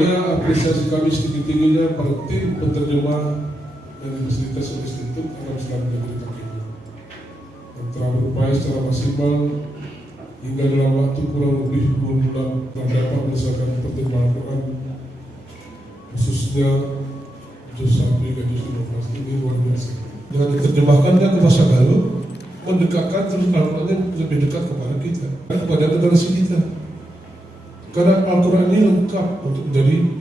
Tentunya apresiasi kami setinggi-tingginya pada tim penerjemah Universitas Institut Agama Islam Negeri Takibu yang telah berupaya secara maksimal hingga dalam waktu kurang lebih 2 bulan dapat menyelesaikan penerjemahan Al-Quran, khususnya juz 1 hingga juz 15. Ini luar biasa. Dengan diterjemahkannya ke bahasa Galuh, mendekatkan terus Al-Quran lebih dekat kepada kita dan kepada generasi kita. Karena Al-Quran ini lengkap untuk menjadi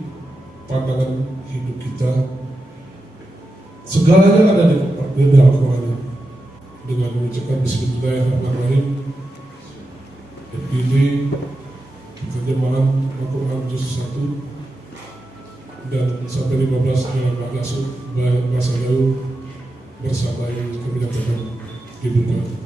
pandangan hidup kita. Segalanya ada di Al-Quran. Dengan mengucapkan Bismillahirrahmanirrahim, dipilih terjemahan Al-Quran juz 1 dan sampai 15 dalam bahasa Galuh bersama yang kami nyatakan dibuka.